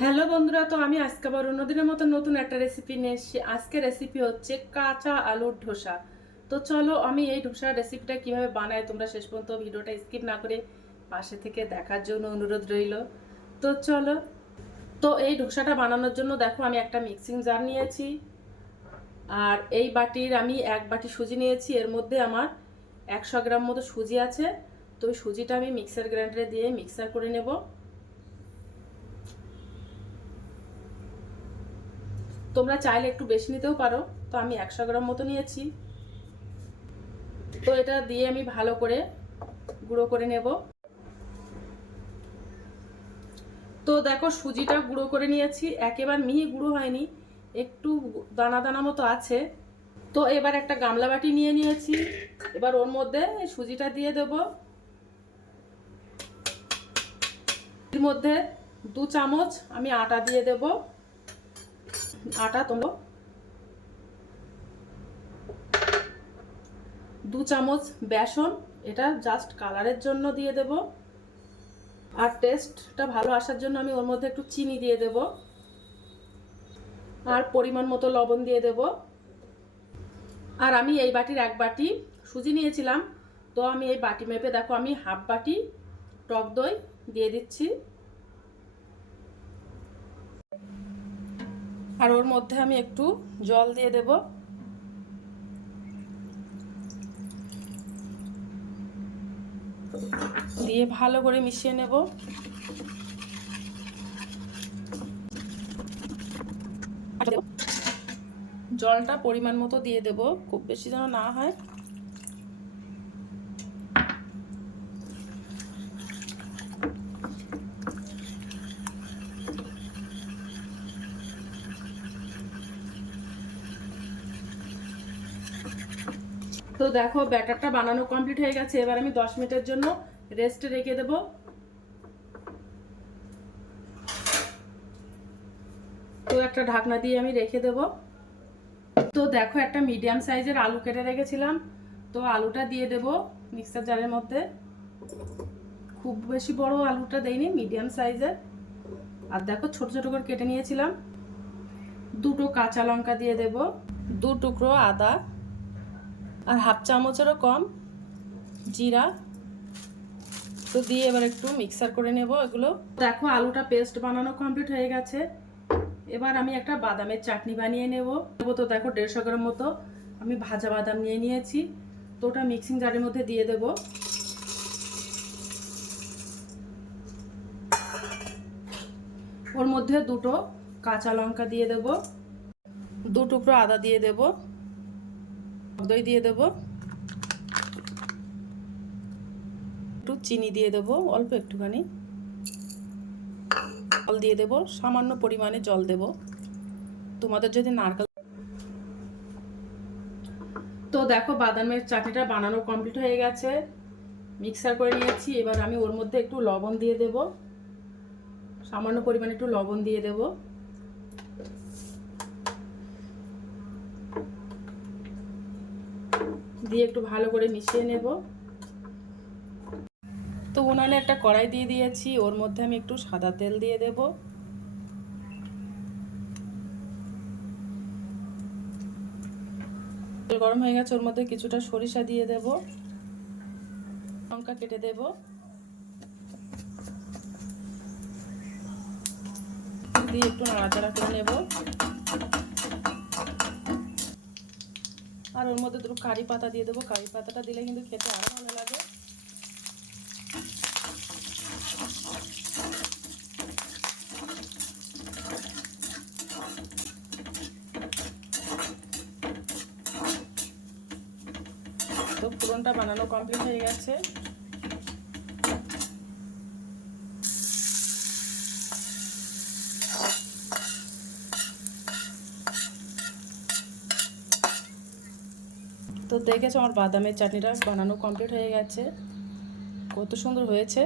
Hello বন্ধুরা, তো আমি আজকে আবার অন্যদিনের মতো নতুন একটা রেসিপি নিয়ে এসেছি। আজকে রেসিপি হচ্ছে কাঁচা আলুর ধোসা। তো চলো আমি এই ধোসার রেসিপিটা কিভাবে বানাই তোমরা শেষ পর্যন্ত ভিডিওটা স্কিপ না করে পাশে থেকে দেখার জন্য অনুরোধ রইল। তো চলো, তো এই ধোসাটা বানানোর জন্য দেখো আমি একটা মিক্সিং জার নিয়েছি, আর এই বাটির আমি এক বাটি সুজি নিয়েছি। এর মধ্যে আমার 100 গ্রাম মতো সুজি আছে। তো ওই সুজিটা আমি মিক্সার গ্রাইন্ডারে দিয়ে মিক্সার করে নেব। তোমরা চাইলে একটু বেশি নিতেও পারো, তো আমি 100 গ্রাম মতো নিয়েছি। তো এটা দিয়ে আমি ভালো করে গুঁড়ো করে নেব। তো দেখো সুজিটা গুঁড়ো করে নিয়েছি, একেবারে মিহি গুঁড়ো হয়নি, একটু দানা দানা মতো আছে। তো এবার একটা গামলা বাটি নিয়ে নিয়েছি, এবার ওর মধ্যে সুজিটা দিয়ে দেব। এর মধ্যে 2 চামচ আমি আটা দিয়ে দেব। আটা তোমরা 2 চামচ বেসন, এটা জাস্ট কালারের জন্য দিয়ে দেব। আর টেস্টটা ভালো আসার জন্য আমি ওর মধ্যে একটু চিনি দিয়ে দেব, আর পরিমাণ মতো লবণ দিয়ে দেব। আর আমি এই বাটির এক বাটি সুজি নিয়েছিলাম, তো আমি এই বাটি মেপে দেখো আমি হাফ বাটি টক দই দিয়ে দিচ্ছি। আর ওর মধ্যে আমি একটু জল দিয়ে দেব। দিয়ে ভালো করে মিশিয়ে নেব। জলটা পরিমাণ মতো দিয়ে দেব, খুব বেশি যেন না হয়। তো দেখো ব্যাটারটা বানানো কমপ্লিট হয়ে গেছে। এবার আমি 10 মিনিটের জন্য রেস্টে রেখে দেব। তো একটা ঢাকনা দিয়ে আমি রেখে দেব। তো দেখো একটা মিডিয়াম সাইজের আলু কেটে রেখেছিলাম, তো আলুটা দিয়ে দেব মিক্সার জারের মধ্যে। খুব বেশি বড় আলুটা দেইনি, মিডিয়াম সাইজের। আর দেখো ছোট ছোট করে কেটে নিয়েছিলাম। 2টো কাঁচা লঙ্কা দিয়ে দেব, 2 টুকরো আদা, আর হাফ চামচেরও কম জিরা। তো দিয়ে এবার একটু মিক্সার করে নেব এগুলো। দেখো আলুটা পেস্ট বানানো কমপ্লিট হয়ে গেছে। এবার আমি একটা বাদামের চাটনি বানিয়ে নেব। তো দেখো 150 গ্রাম মতো আমি ভাজা বাদাম নিয়ে নিয়েছি, তো ওটা মিক্সিং জারের মধ্যে দিয়ে দেব। ওর মধ্যে 2টো কাঁচা লঙ্কা দিয়ে দেব, 2 টুকরো আদা দিয়ে দেব, দই দিয়ে দেব, একটু চিনি দিয়ে দেব অল্প একটুখানি, জল দিয়ে দেব, সামান্য পরিমাণে জল দেব তোমাদের যদি নারকেল। তো দেখো বাদামের চাটনিটা বানানো কমপ্লিট হয়ে গেছে, মিক্সার করে নিয়েছি। এবার আমি ওর মধ্যে একটু লবণ দিয়ে দেব, সামান্য পরিমাণে একটু লবণ দিয়ে দেব। দিয়ে একটু ভালো করে মিশিয়ে নেব। তো উনানে একটা কড়াই দিয়ে দিয়েছি, ওর মধ্যে আমি একটু সাদা তেল দিয়ে দেব। তেল গরম হয়ে গেছে, ওর মধ্যে কিছুটা সরিষা দিয়ে দেব, লঙ্কা কেটে দেব, দিয়ে একটু নাড়াচাড়া করে নেব। আর ওর মধ্যে 2 কারি পাতা দিয়ে দেবো, কারি পাতাটা দিলে কিন্তু খেতে আরো ভালো লাগে। তো ফোড়নটা বানানো কমপ্লিট হয়ে গেছে। তো দেখেছো আমার বাদামের চাটনিটা বানানো কমপ্লিট হয়ে গেছে, কত সুন্দর হয়েছে।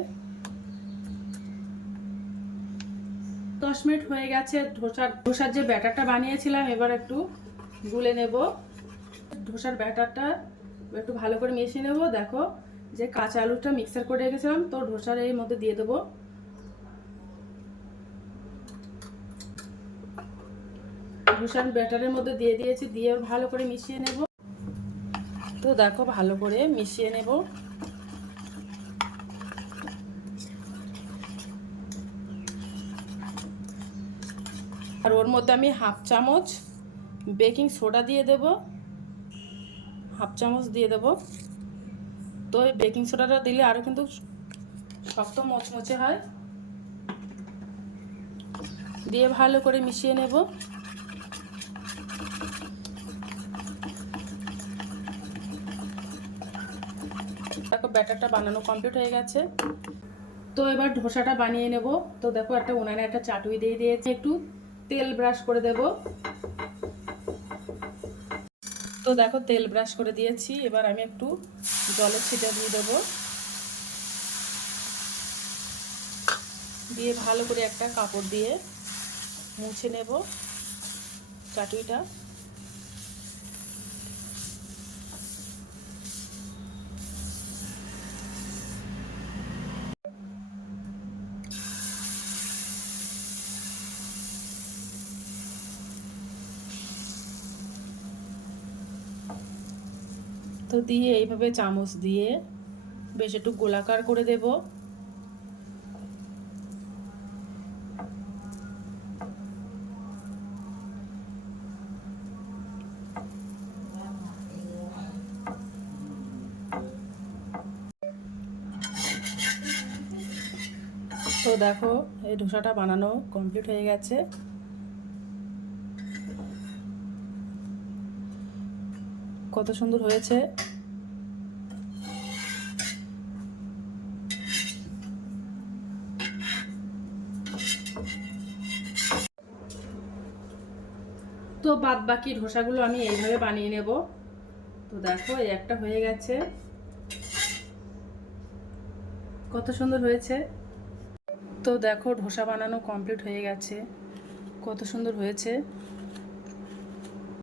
10 মিনিট হয়ে গেছে। ধোসার যে ব্যাটারটা বানিয়েছিলাম এবার একটু গুলে নেব। ধোসার ব্যাটারটা একটু ভালো করে মিশিয়ে নেব। দেখো যে কাঁচা আলুটা মিক্সার করে রেখেছিলাম, তো ধোসার এর মধ্যে দিয়ে দেবো। ধোসার ব্যাটারের মধ্যে দিয়ে দিয়েছি, দিয়ে ভালো করে মিশিয়ে নেব। তো দেখো ভালো করে মিশিয়ে নেব। আর ওর মধ্যে আমি হাফ চামচ বেকিং সোডা দিয়ে দেব, হাফ চামচ দিয়ে দেব। তো এই বেকিং সোডাটা দিলে আরও কিন্তু শক্ত মচমচে হয়। দিয়ে ভালো করে মিশিয়ে নেব। দেখো ব্যাটারটা বানানো কমপ্লিট হয়ে গেছে। তো এবার ধোসাটা বানিয়ে নেব। তো দেখো একটা উনানে একটা চাটুই দিয়ে দিয়েছি, একটু তেল ব্রাশ করে দেব। তো দেখো তেল ব্রাশ করে দিয়েছি, এবার আমি একটু জলের ছিটা দিয়ে দেবো। দিয়ে ভালো করে একটা কাপড় দিয়ে মুছে নেব চাটুইটা। তো দিয়ে এইভাবে চামচ দিয়ে বেশ একটু গোলাকার করে দেব। তো দেখো এই ধোসাটা বানানো কমপ্লিট হয়ে গেছে। কত সুন্দর হয়েছে। তো বাদ বাকি ধোসাগুলো আমি এইভাবে বানিয়ে নেব। তো দেখো এই একটা হয়ে গেছে, কত সুন্দর হয়েছে। তো দেখো ধোসা বানানো কমপ্লিট হয়ে গেছে, কত সুন্দর হয়েছে।